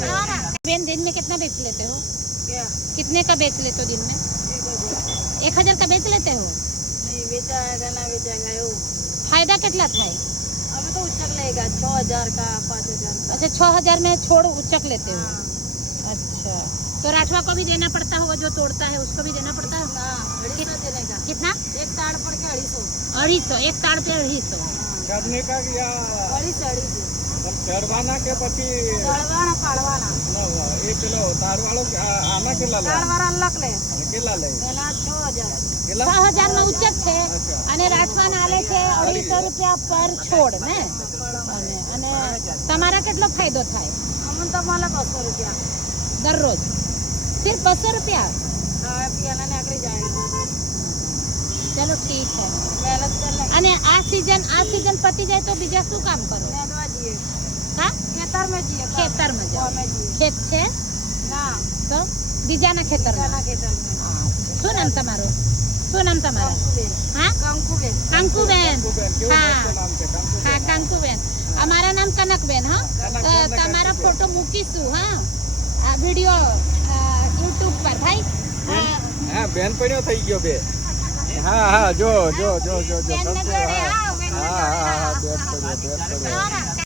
Ben दिन में कितना बेच लेते हो? क्या? कितने का बेच लेते हो दिन में? 1000 का बेच लेते हो? नहीं बेचाएगा ना बेचाएगा वो फायदा कितना था? अभी तो उचक लेगा 6000 का 5000 का। अच्छा 6000 में छोड़ उचक लेते हो? हाँ। अच्छा तो राठवा को भी देना पड़ता होगा, जो तोड़ता है उसको भी देना पड़ता है? हाँ, 250 देने का। कितना? एक ताड़ पर के 250। 250, एक ताड़ पे 250। करने का या 250 चढ़वाना के પછી चढ़वाना पाड़वाना એ પેલો તારવાળો આના કેટલા લે? ताड़वारा अलग ले કેટલા લે? पहला 6000 કેટલા? 6000 માં ઉચક છે અને રાઠવા નાલે છે 250 રૂપિયા પર છોડ ને અને તમારા કેટલો ફાયદો થાય अमन तो माला 200 रुपया દરરોજ? सिर्फ 200 रुपया? खाए पियाना ने आखिरी जाएगा। चलो ठीक है। मेहनत करने અને આ સીઝન પતી જાય તો બીજા શું કામ કરો? नेदवा जिए હા, खेतर में जिए ખેતરમાં જાઓ. में जिए ખેત છે ना તો બીજાના ખેતરમાં? जाना खेतर में શું નામ તમારું? શું નામ તમારા? હા, कंकुबेन કાંકુબેન. કેવું હા મસ્ત નામ છે કાંકુબેન. હા કાંકુબેન. અમારા નામ કનકબેન. હા, તમારા ફોટો મૂકીશું. હા, આ વિડિયો YouTube પર ભાઈ. હા બેન પડ્યો થઈ ગયો બે. હા હા જો જો જો જો જો બેનને કંકુ, જોડે, હા હા, બેનને હા જોડે, હા હા. બેન પડ્યો બેન પડ્યો. હા.